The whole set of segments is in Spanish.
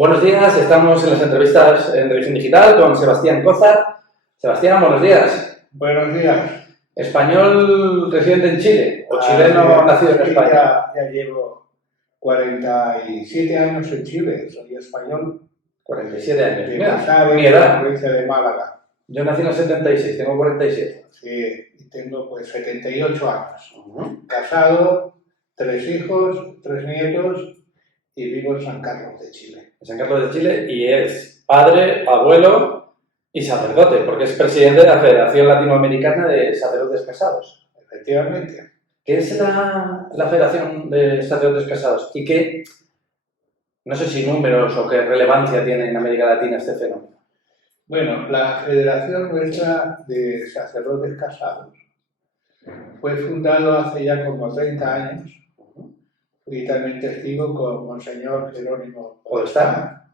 Buenos días, estamos en las entrevistas en Revisión Digital con Sebastián Cózar. Sebastián, buenos días. Buenos días. ¿Español residente en Chile o chileno nacido en España? Ya llevo 47 años en Chile, soy español. 47 años. De Mira, Basabe, mi de la edad. provincia de Málaga. Yo nací en el 76, tengo 47. Sí, y tengo pues 78 años. Casado, 3 hijos, 3 nietos y vivo en San Carlos de Chile. En San Carlos de Chile y es padre, abuelo y sacerdote, porque es presidente de la Federación Latinoamericana de Sacerdotes Casados. Efectivamente. ¿Qué es la Federación de Sacerdotes Casados? ¿Y qué, no sé si números o qué relevancia tiene en América Latina este fenómeno? Bueno, la Federación Nuestra de Sacerdotes Casados fue fundado hace ya como 30 años. Fui también testigo con Monseñor Jerónimo Podestá,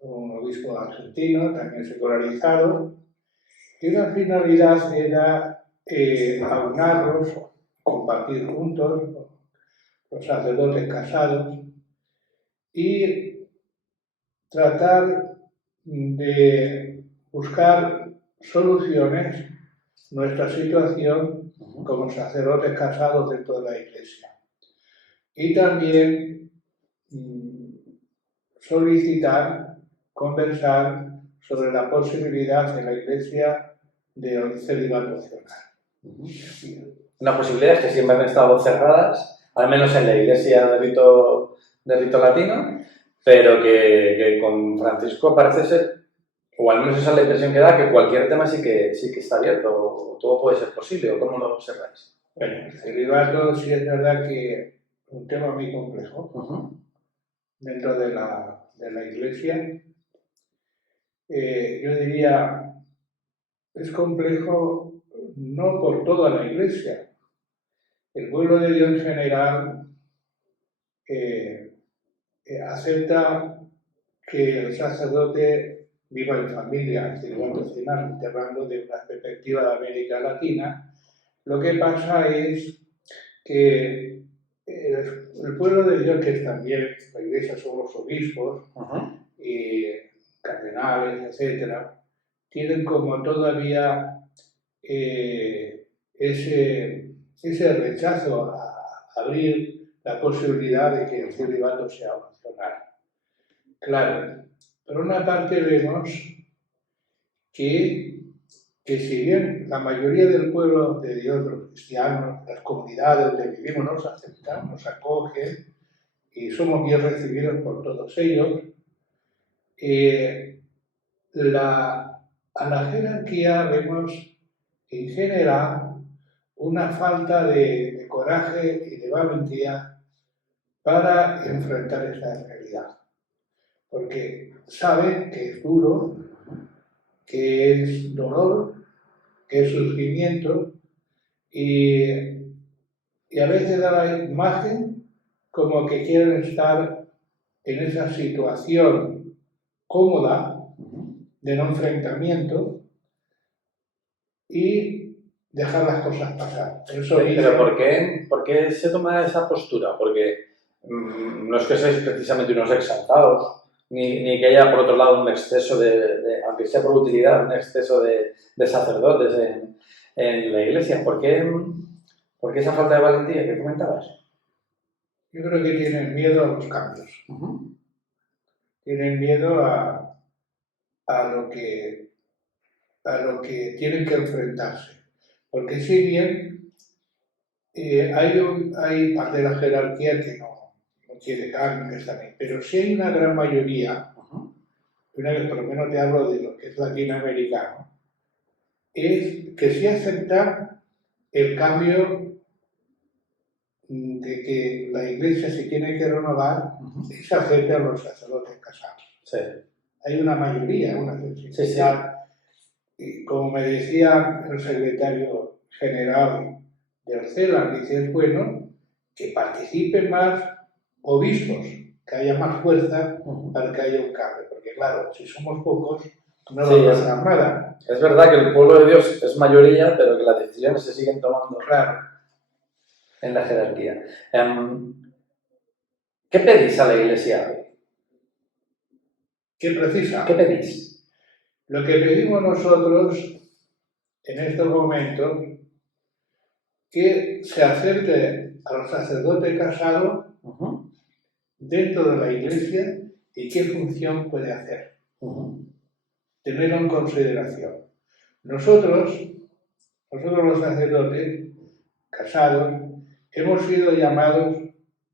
un obispo argentino, también secularizado, y la finalidad era aunarlos, compartir juntos, los sacerdotes casados, y tratar de buscar soluciones a nuestra situación como sacerdotes casados dentro de la Iglesia. Y también solicitar, conversar sobre la posibilidad de la Iglesia del celibato opcional. Unas posibilidades que siempre han estado cerradas, al menos en la Iglesia de rito latino, pero que con Francisco parece ser, o al menos esa es la impresión que da, que cualquier tema sí que está abierto, o todo puede ser posible, o cómo lo observáis. Bueno, el celibato sí es verdad que es un tema muy complejo dentro de la Iglesia. Yo diría, es complejo no por toda la Iglesia. El pueblo de Dios en general acepta que el sacerdote viva en familia, el celibato opcional, hablando de una perspectiva de América Latina. Lo que pasa es que el pueblo de Dios, que es también la Iglesia, son los obispos y cardenales, etcétera, tienen como todavía ese rechazo a abrir la posibilidad de que el celibato sea opcional. Claro, por una parte vemos que si bien la mayoría del pueblo de Dios, los cristianos, las comunidades donde vivimos nos aceptan, nos acogen y somos bien recibidos por todos ellos, a la jerarquía vemos en general una falta de coraje y de valentía para enfrentar esta realidad. Porque saben que es duro, que es dolor, que es sufrimiento, y a veces da la imagen como que quieren estar en esa situación cómoda de no enfrentamiento y dejar las cosas pasar. Pero ¿por qué se toma esa postura? Porque no es que seáis precisamente unos exaltados, ni que haya, por otro lado, un exceso aunque sea por utilidad, un exceso de sacerdotes en la Iglesia. ¿Por qué esa falta de valentía que comentabas? Yo creo que tienen miedo a los cambios. Tienen miedo a lo que tienen que enfrentarse. Porque si bien hay parte de la jerarquía que no quiere cambio, que está bien, pero sí hay una gran mayoría, por lo menos te hablo de lo que es latinoamericano, es que sí acepta el cambio de que la Iglesia se tiene que renovar y se acepta a los sacerdotes casados. Sí. Hay una mayoría, una sensibilidad. Y como me decía el secretario general del CELA, dice, es bueno que participen más obispos, que haya más fuerza para que haya un cambio. Porque claro, si somos pocos, no vamos a hacer nada. Es verdad que el pueblo de Dios es mayoría, pero que las decisiones se siguen tomando en la jerarquía. ¿Qué pedís a la Iglesia hoy? ¿Qué precisa? ¿Qué pedís? Lo que pedimos nosotros en estos momentos, que se acerque al sacerdote casado dentro de la Iglesia y qué función puede hacer. Tenerlo en consideración. Nosotros los sacerdotes casados, hemos sido llamados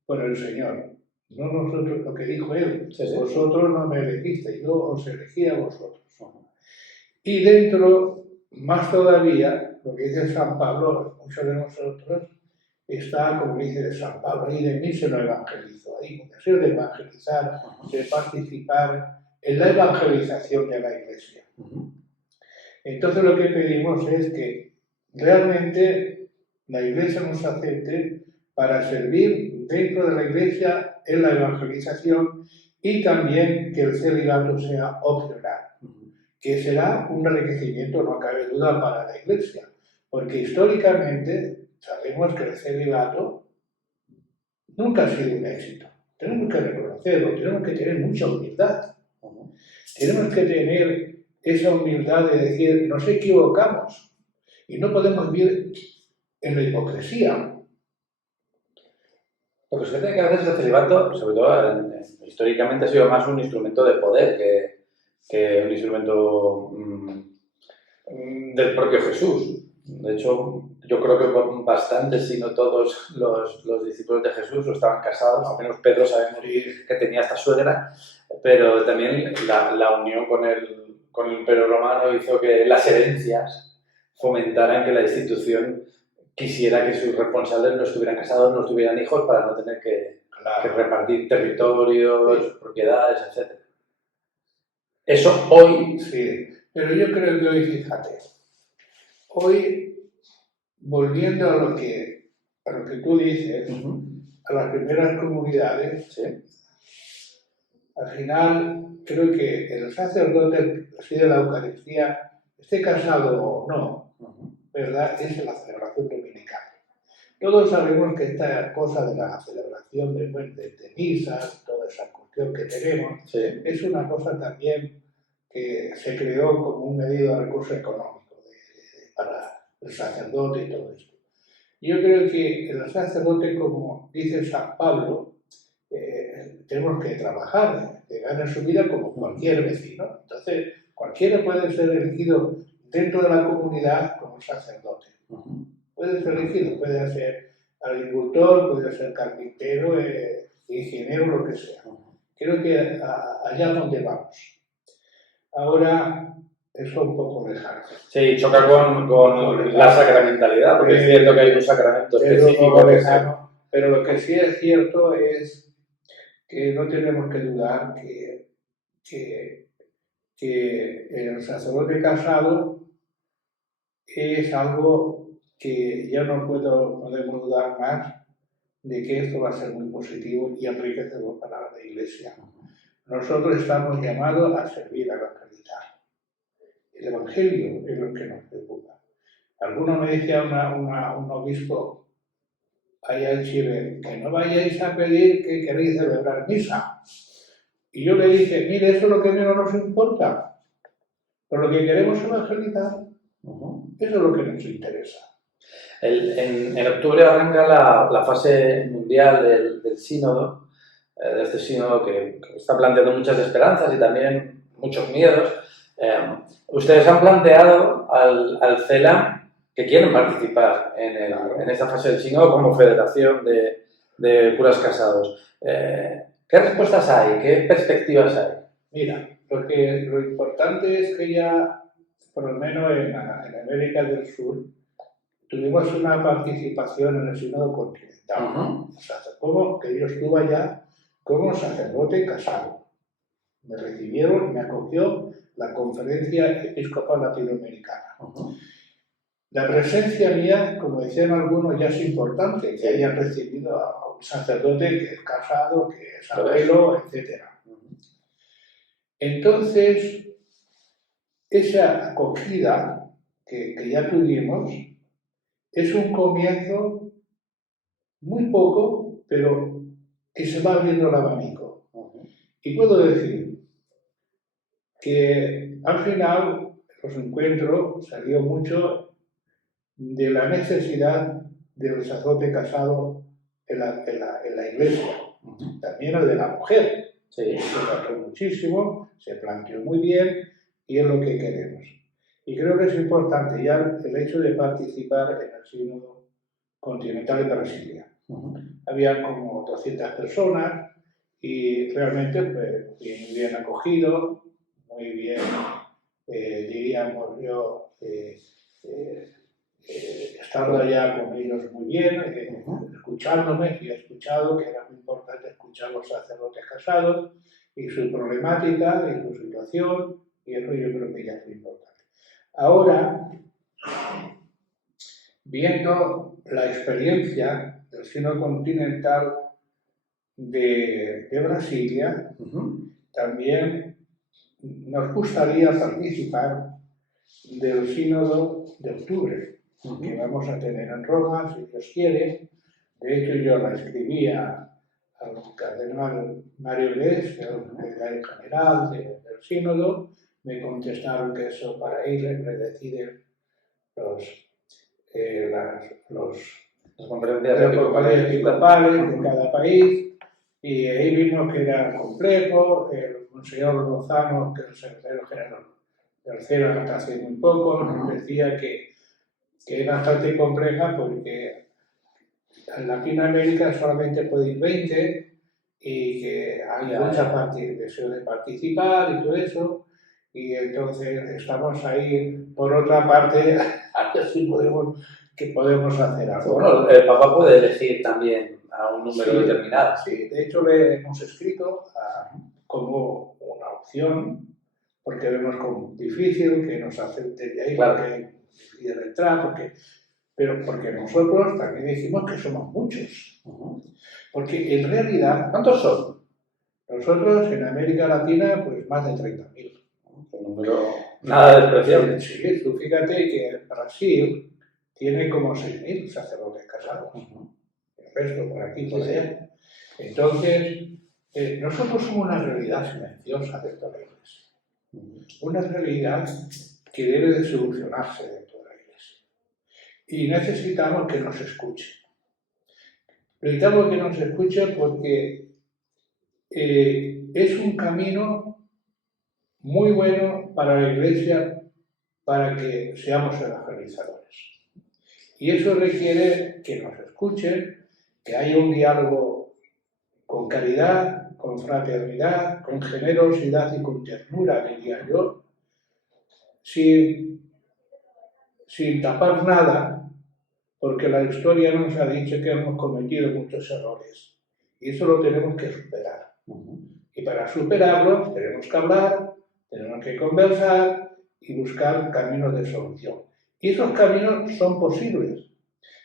por el Señor. No nosotros, lo que dijo Él. Sí, sí. Vosotros no me elegisteis, yo os elegí a vosotros. Y dentro, más todavía, lo que dice San Pablo, muchos de nosotros, está, como dice San Pablo, ahí de mí se lo evangelizo. Ahí un deseo de evangelizar, de participar en la evangelización de la Iglesia. Entonces lo que pedimos es que realmente la Iglesia nos acepte para servir dentro de la Iglesia en la evangelización y también que el celibato sea opcional, que será un enriquecimiento, no cabe duda, para la Iglesia, porque históricamente sabemos que el celibato nunca ha sido un éxito. Tenemos que reconocerlo, tenemos que tener mucha humildad. Tenemos que tener esa humildad de decir, nos equivocamos y no podemos vivir en la hipocresía. Lo que sucede que a veces el celibato, sobre todo históricamente, ha sido más un instrumento de poder que un instrumento del propio Jesús. De hecho, yo creo que bastantes, si no todos los discípulos de Jesús estaban casados, al menos Pedro sabemos que tenía esta suegra, pero también la unión con el Imperio Romano hizo que las herencias fomentaran que la institución quisiera que sus responsables no estuvieran casados, no tuvieran hijos para no tener que repartir territorios, propiedades, etc. Eso hoy... Sí, pero yo creo que hoy, fíjate, hoy, volviendo a lo que tú dices, a las primeras comunidades, ¿sí? Al final creo que el sacerdote que preside la Eucaristía, esté casado o no, ¿verdad? Es la celebración dominical. Todos sabemos que esta cosa de la celebración de misas, toda esa cuestión que tenemos, Sí. es una cosa también que se creó como un medio de recurso económico para el sacerdote y todo esto. Yo creo que el sacerdote, como dice San Pablo, tenemos que trabajar, ganar su vida como cualquier vecino. Entonces, cualquiera puede ser elegido dentro de la comunidad como sacerdote. Puede ser elegido, puede ser agricultor, puede ser carpintero, ingeniero, lo que sea. Creo que allá donde vamos. Ahora, eso un poco lejano. Sí, choca con la sacramentalidad, porque es cierto que hay un sacramento específico. Lejano, pero lo que sí es cierto es que no tenemos que dudar que el sacerdote casado es algo que ya no podemos dudar más de que esto va a ser muy positivo y enriquecedor para la Iglesia. Nosotros estamos llamados a servir, a evangelizar. El Evangelio es lo que nos preocupa. Alguno me decía un obispo allá en Chile, que no vayáis a pedir que queréis celebrar misa. Y yo le dije, mire, eso es lo que menos nos importa. Pero lo que queremos evangelizar, eso es lo que nos interesa. En octubre arranca la fase mundial del sínodo, de este sínodo que está planteando muchas esperanzas y también muchos miedos. Ustedes han planteado al CELAM que quieren participar en esta fase del sínodo como federación de curas casados. ¿Qué respuestas hay? ¿Qué perspectivas hay? Mira, lo importante es que ya, por lo menos en América del Sur, tuvimos una participación en el sínodo continental. O sea, como que yo estuve allá como sacerdote casado. Me recibieron y me acogió la Conferencia Episcopal Latinoamericana. La presencia mía, como decían algunos, ya es importante, que hayan recibido a un sacerdote que es casado, que es abuelo, etc. Entonces, esa acogida que ya tuvimos es un comienzo muy poco, pero que se va abriendo el abanico. Y puedo decir que al final los encuentros salió mucho de la necesidad del sacerdote casado en la iglesia, también el de la mujer. Sí. Se trató muchísimo, se planteó muy bien y es lo que queremos. Y creo que es importante ya el hecho de participar en el Sínodo Continental de Brasilia. Había como 200 personas y realmente pues, muy bien acogido, muy bien, diríamos yo, estando allá con ellos muy bien, escuchándome, y he escuchado que era muy importante escuchar a los sacerdotes casados y su problemática y su situación, y eso yo creo que ya es muy importante. Ahora, viendo la experiencia del Sínodo Continental de Brasilia, también nos gustaría participar del Sínodo de octubre, que vamos a tener en Roma, si Dios quiere. De hecho, yo la escribí al cardenal Mario Lees, el secretario general del Sínodo. Me contestaron que eso para ellos le deciden las conferencias episcopales de cada país, y ahí vimos que era complejo. El monseñor Lozano, que es el secretario general del CERA hasta hace muy poco, nos decía que es bastante compleja porque en Latinoamérica solamente puede ir 20 y que hay mucha deseo de participar y todo eso, y entonces estamos ahí, por otra parte, a ver si podemos hacer algo. Bueno, el Papa puede elegir también a un número determinado. Sí, de hecho le hemos escrito como una opción, porque vemos como difícil que nos acepte de ahí, claro, porque es difícil entrar, pero porque nosotros también decimos que somos muchos. Porque en realidad, ¿cuántos son? Nosotros en América Latina, pues más de 30.000. Un número nada despreciable. Sí, tú fíjate que Brasil tiene como 6.000 sacerdotes casados. El resto por aquí, por allá. Entonces, nosotros somos una realidad silenciosa dentro de la Iglesia. Una realidad que debe de solucionarse dentro de la Iglesia. Y necesitamos que nos escuchen. Necesitamos que nos escuchen porque es un camino muy bueno para la Iglesia para que seamos evangelizadores. Y eso requiere que nos escuchen, que haya un diálogo con caridad, con fraternidad, con generosidad y con ternura, diría yo, sin tapar nada, porque la historia nos ha dicho que hemos cometido muchos errores. Y eso lo tenemos que superar. Y para superarlo tenemos que hablar, tenemos que conversar y buscar caminos de solución. Y esos caminos son posibles,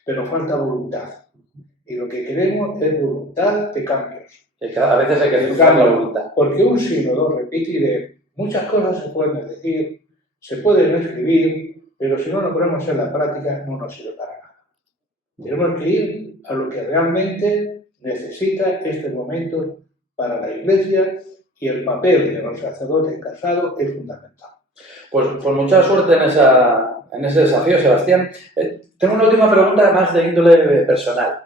pero falta voluntad. Y lo que queremos es voluntad de cambios. A veces hay que buscar la voluntad. Porque un sínodo, repetiré, muchas cosas se pueden decir, se pueden escribir, pero si no lo ponemos en la práctica no nos sirve para nada. Tenemos que ir a lo que realmente necesita este momento para la Iglesia, y el papel de los sacerdotes casados es fundamental. Pues mucha suerte en ese desafío, Sebastián. Tengo una última pregunta más de índole personal.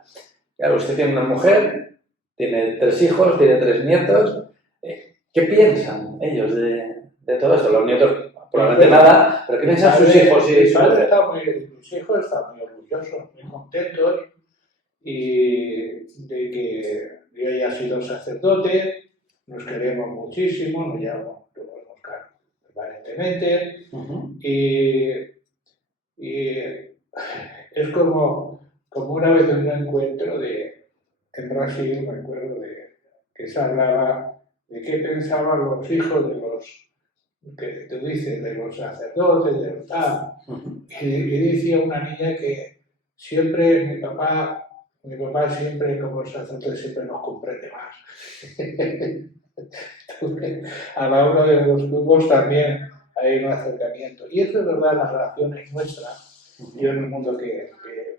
Claro, usted tiene una mujer, tiene 3 hijos, tiene 3 nietos. ¿Qué piensan ellos de todo esto? Los nietos probablemente nada, pero ¿qué piensan sus hijos y su mujer? Mis hijos están muy orgullosos, muy contentos y de que yo haya sido sacerdote. Nos queremos muchísimo, nos llamamos permanentemente, y es como una vez en un encuentro en Brasil, me acuerdo que se hablaba de qué pensaban los hijos de los, que tú dices, de los sacerdotes, de los tal, y decía una niña que siempre mi papá siempre, como el sacerdote, siempre nos comprende más. A la hora de los grupos también hay un acercamiento. Y eso es verdad en las relaciones nuestras. Yo en el mundo que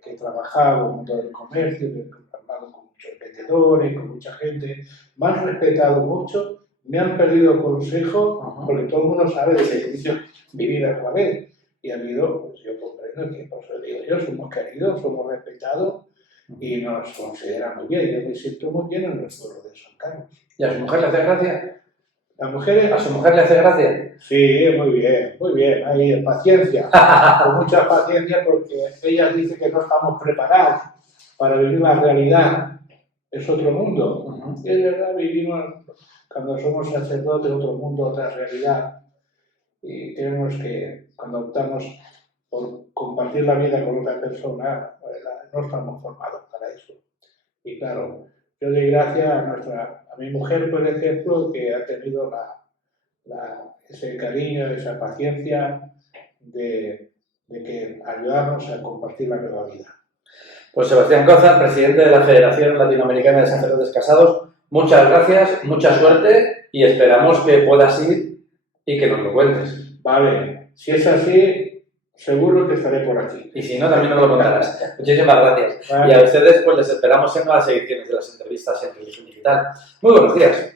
he trabajado, en el mundo del comercio, he hablado con muchos vendedores, con mucha gente, me han respetado mucho me han pedido consejo, Ajá. porque todo el mundo sabe de que difícil vivir a través. Y ha habido, pues yo comprendo que, por eso digo yo, somos queridos, somos respetados y nos consideran muy bien. Yo me siento muy bien en el pueblo de San Carlos. ¿Y a su mujer le hace gracia? ¿Las mujeres? ¿A su mujer le hace gracia? Sí, muy bien. Hay paciencia, con mucha paciencia, porque ella dice que no estamos preparados para vivir la realidad. Es otro mundo. Ujú. Y es verdad, vivimos, cuando somos sacerdotes, otro mundo, otra realidad. Y tenemos que, cuando optamos por compartir la vida con otra persona, no estamos formados para eso. Y claro, yo doy gracias a mi mujer, por ejemplo, que ha tenido ese cariño, esa paciencia de que ayudarnos a compartir la nueva vida. Pues Sebastián Cózar, presidente de la Federación Latinoamericana de Sacerdotes Casados, muchas gracias, mucha suerte y esperamos que puedas ir y que nos lo cuentes. Vale, si es así, seguro que estaré por aquí. Y si no, también nos lo contarás. Muchísimas gracias. Vale. Y a ustedes, pues les esperamos en nuevas ediciones de las entrevistas en Religión Digital. Muy buenos días.